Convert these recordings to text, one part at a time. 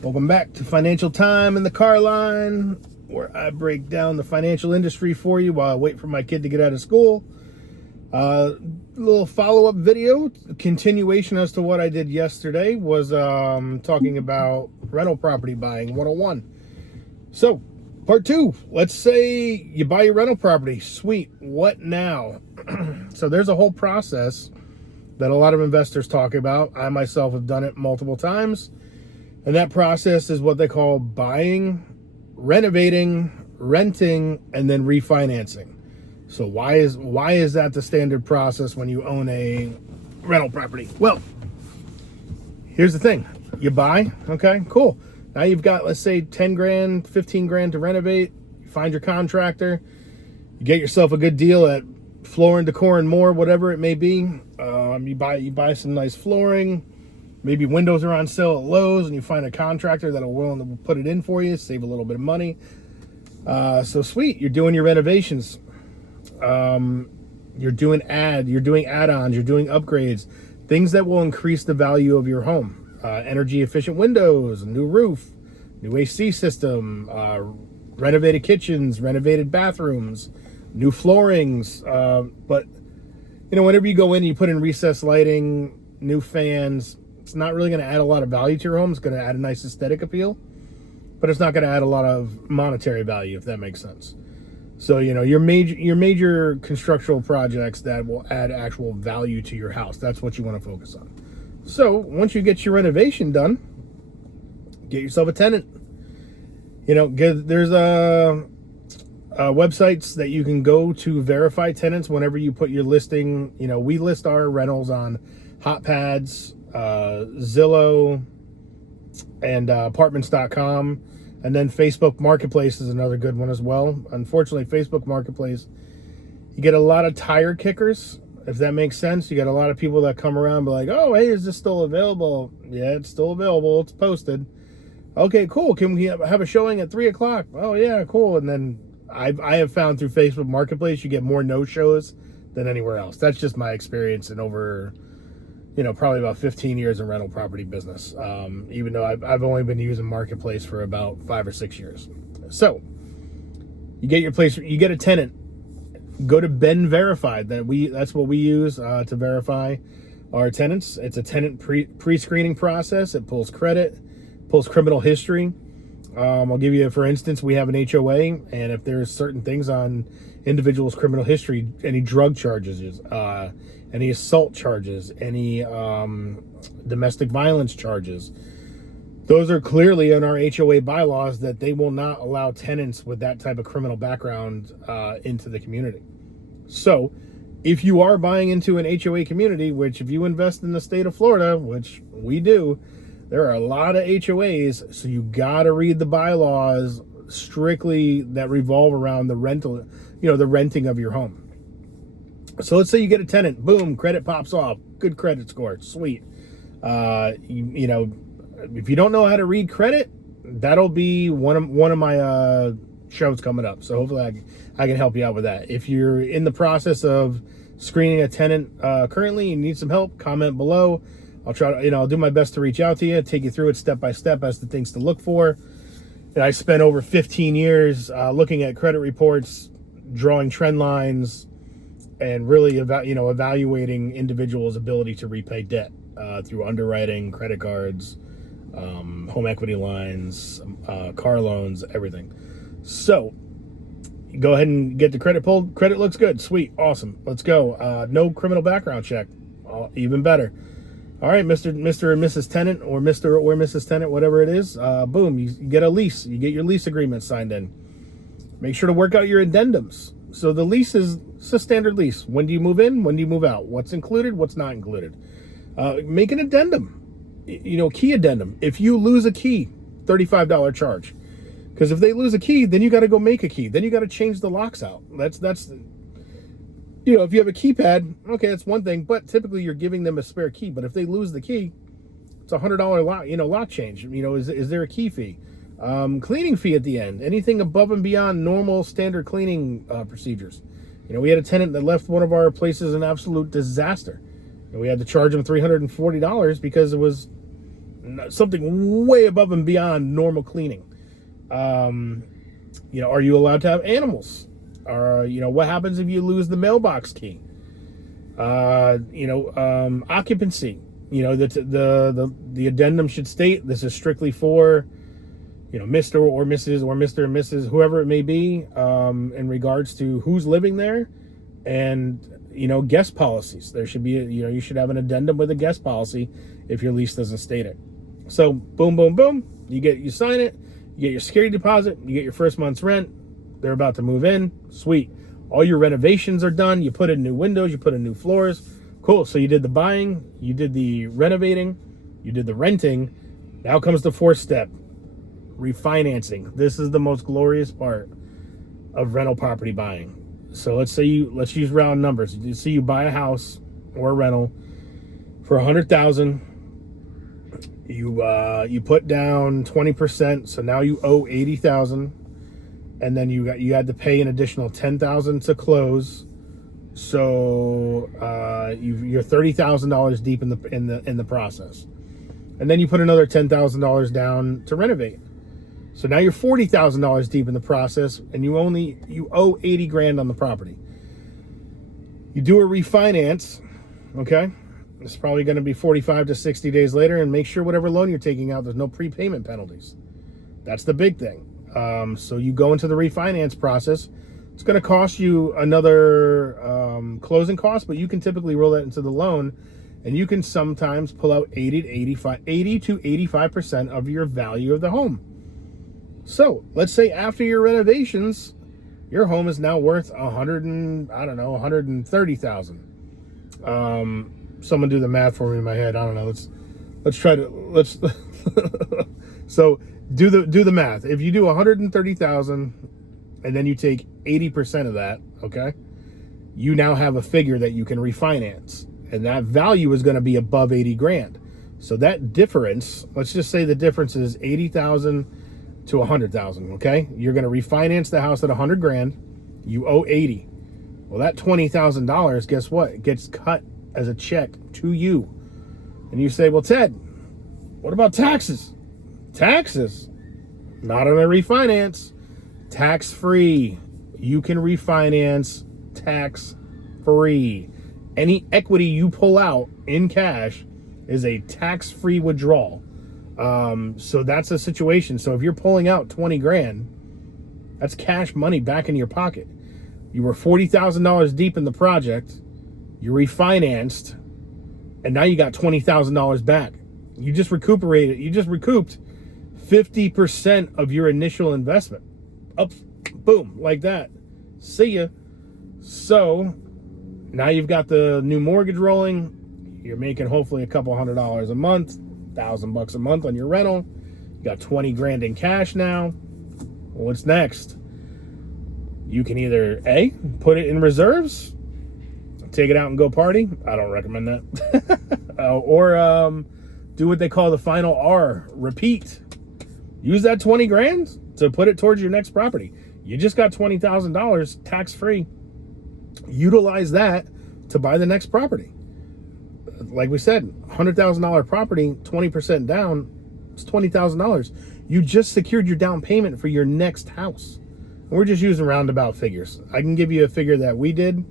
Welcome back to Financial Time in the Car Line, where I break down the financial industry for you while I wait for my kid to get out of school. Little follow-up video, continuation as to what I did yesterday, was talking about rental property buying 101. So, part 2, let's say you buy your rental property. Sweet, what now? So there's a whole process that a lot of investors talk about. I myself have done it multiple times. And that process is what they call buying, renovating, renting, and then refinancing. So why is that the standard process when you own a rental property? Well, here's the thing. You buy, okay, cool. Now you've got, let's say, 10 grand, 15 grand to renovate. You find your contractor. You get yourself a good deal at Floor and Decor and More, whatever it may be. You buy some nice flooring. Maybe windows are on sale at Lowe's and you find a contractor that'll willing to put it in for you, save a little bit of money. So sweet, you're doing your renovations. You're doing add-ons, you're doing upgrades, things that will increase the value of your home. Energy efficient windows, new roof, new AC system, renovated kitchens, renovated bathrooms, new floorings. But you know, whenever you go in and you put in recessed lighting, new fans, it's not really going to add a lot of value to your home. It's going to add a nice aesthetic appeal, but it's not going to add a lot of monetary value, if that makes sense. So, you know, your major constructional projects that will add actual value to your house, that's what you want to focus on. So once you get your renovation done, get yourself a tenant. You know, there's websites that you can go to verify tenants whenever you put your listing. You know, we list our rentals on HotPads, Zillow, and apartments.com, and then Facebook Marketplace is another good one as well. Unfortunately, Facebook Marketplace, you get a lot of tire kickers, if that makes sense. You got a lot of people that come around and be like, oh, hey, is this still available? Yeah, it's still available. It's posted. Okay, cool. Can we have a showing at 3 o'clock? Oh, yeah, cool. And then I have found through Facebook Marketplace, you get more no-shows than anywhere else. That's just my experience in over, you know, probably about 15 years in rental property business, even though I've only been using Marketplace for about 5 or 6 years. So you get your place, you get a tenant, go to Ben Verified. That's what we use to verify our tenants. It's a tenant pre-screening process. It pulls credit, pulls criminal history. I'll give you, for instance, we have an HOA, and if there's certain things on individuals' criminal history, any drug charges, any assault charges, any domestic violence charges, those are clearly in our HOA bylaws that they will not allow tenants with that type of criminal background into the community. So if you are buying into an HOA community, which if you invest in the state of Florida, which we do, there are a lot of HOAs, so you got to read the bylaws strictly that revolve around the rental, you know, the renting of your home. So let's say you get a tenant, boom, credit pops off, good credit score, sweet. You know, if you don't know how to read credit, that'll be one of my shows coming up. So hopefully I can help you out with that. If you're in the process of screening a tenant currently, you need some help, comment below. I'll try to, I'll do my best to reach out to you, take you through it step by step as to things to look for. And I spent over 15 years looking at credit reports, drawing trend lines, and really evaluating individuals' ability to repay debt through underwriting, credit cards, home equity lines, car loans, everything. So go ahead and get the credit pulled. Credit looks good. Sweet. Awesome. Let's go. No criminal background check. Even better. All right, Mr. and Mrs. Tenant, or Mr. or Mrs. Tenant, whatever it is, boom, you get a lease. You get your lease agreement signed in. Make sure to work out your addendums. So the lease is a standard lease. When do you move in? When do you move out? What's included? What's not included? Make an addendum, key addendum. If you lose a key, $35 charge. Because if they lose a key, then you got to go make a key. Then you got to change the locks out. That's if you have a keypad, okay, that's one thing, but typically you're giving them a spare key. But if they lose the key, it's $100 lock change. Is there a key fee? Cleaning fee at the end, anything above and beyond normal standard cleaning procedures. We had a tenant that left one of our places an absolute disaster. And we had to charge them $340 because it was something way above and beyond normal cleaning. Are you allowed to have animals? Or, what happens if you lose the mailbox key? Occupancy. The addendum should state this is strictly for, Mr. or Mrs. or Mr. and Mrs., whoever it may be, in regards to who's living there, and, guest policies. There should be, you should have an addendum with a guest policy if your lease doesn't state it. So boom, boom, boom. You sign it, you get your security deposit, you get your first month's rent. They're about to move in. Sweet. All your renovations are done. You put in new windows, you put in new floors. Cool. So you did the buying, you did the renovating, you did the renting. Now comes the fourth step, refinancing. This is the most glorious part of rental property buying. So let's use round numbers. You see, you buy a house or a rental for $100,000. You put down 20%, so now you owe $80,000, and then you had to pay an additional $10,000 to close. So you're $30,000 deep in the process, and then you put another $10,000 down to renovate. So now you're $40,000 deep in the process, and you owe $80,000 on the property. You do a refinance, okay? It's probably going to be 45 to 60 days later, and make sure whatever loan you're taking out, there's no prepayment penalties. That's the big thing. So you go into the refinance process. It's going to cost you another closing cost, but you can typically roll that into the loan, and you can sometimes pull out 80 to 85% of your value of the home. So let's say after your renovations, your home is now worth $130,000. Someone do the math for me in my head. I don't know. Let's so do the math. If you do 130,000 and then you take 80% of that, okay, you now have a figure that you can refinance, and that value is going to be above $80,000. So that difference, let's just say the difference is $80,000 to $100,000. Okay, you're going to refinance the house at $100,000. You owe $80,000. Well, that $20,000, guess what? It gets cut as a check to you. And you say, well, Ted, what about taxes? Taxes, not on a refinance. Tax-free. You can refinance tax-free. Any equity you pull out in cash is a tax-free withdrawal. So that's a situation. So if you're pulling out $20,000, that's cash money back in your pocket. You were $40,000 deep in the project. You refinanced, and now you got $20,000 back. You just recouped 50% of your initial investment. Up, boom, like that. See ya. So now you've got the new mortgage rolling. You're making hopefully a couple $100 a month, $1,000 a month on your rental. You got $20,000 in cash now. What's next? You can either A, put it in reserves, take it out and go party. I don't recommend that. Or do what they call the final R, repeat. Use that $20,000 to put it towards your next property. You just got $20,000 tax-free. Utilize that to buy the next property. Like we said, $100,000 property, 20% down, it's $20,000. You just secured your down payment for your next house. We're just using roundabout figures. I can give you a figure that we did,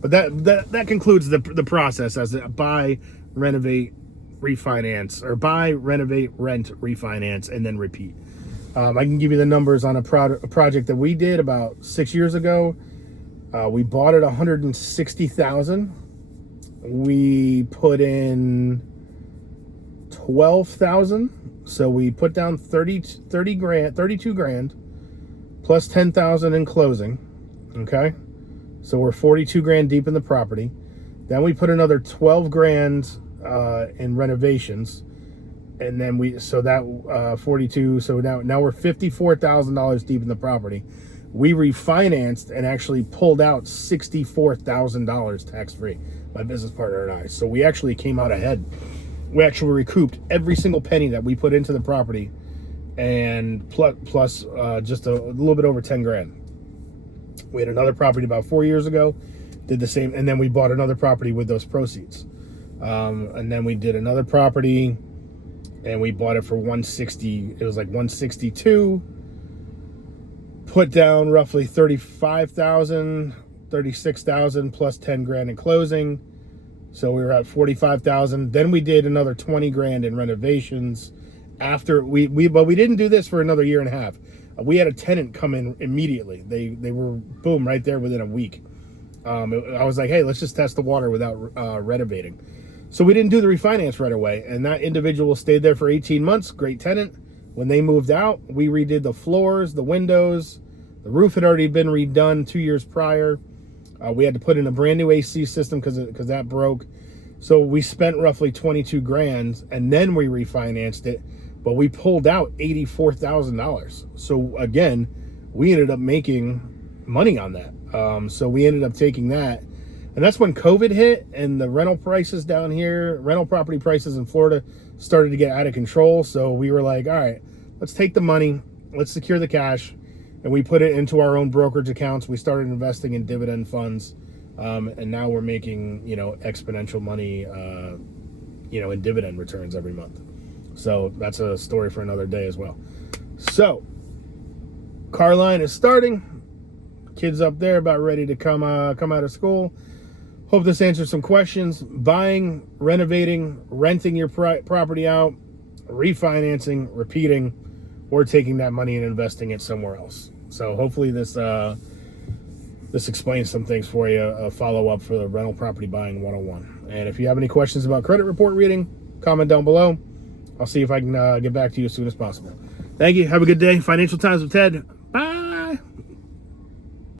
but that concludes the process as a buy, renovate, refinance, or buy, renovate, rent, refinance, and then repeat. I can give you the numbers on a project that we did about 6 years ago. We bought it $160,000. We put in $12,000. So we put down $32,000 plus $10,000 in closing. Okay. So we're $42,000 deep in the property. Then we put another $12,000 in renovations. And then 42. So now we're $54,000 deep in the property. We refinanced and actually pulled out $64,000 tax-free, my business partner and I. So we actually came out ahead. We actually recouped every single penny that we put into the property, and plus just a little bit over $10,000. We had another property about 4 years ago, did the same, and then we bought another property with those proceeds. And then we did another property and we bought it for 160. It was like 162. Put down roughly 35,000, 36,000 plus 10 grand in closing. So we were at 45,000. Then we did another 20 grand in renovations after but we didn't do this for another year and a half. We had a tenant come in immediately. They were boom right there within a week. I was like, hey, let's just test the water without renovating. So we didn't do the refinance right away, and that individual stayed there for 18 months. Great tenant. When they moved out, we redid the floors, the windows. The roof had already been redone 2 years prior. We had to put in a brand new AC system because that broke. So we spent roughly 22 grand, and then we refinanced it, but we pulled out $84,000. So again, we ended up making money on that. So we ended up taking that. And that's when COVID hit and the rental prices down here, rental property prices in Florida started to get out of control. So we were like, all right, let's take the money, let's secure the cash. And we put it into our own brokerage accounts. We started investing in dividend funds. And now we're making, exponential money, in dividend returns every month. So that's a story for another day as well. So car line is starting. Kids up there about ready to come out of school. Hope this answers some questions. Buying, renovating, renting your property out, refinancing, repeating, or taking that money and investing it somewhere else. So hopefully this explains some things for you. A follow-up for the rental property buying 101. And if you have any questions about credit report reading, comment down below. I'll see if I can get back to you as soon as possible. Thank you. Have a good day. Financial Times with Ted.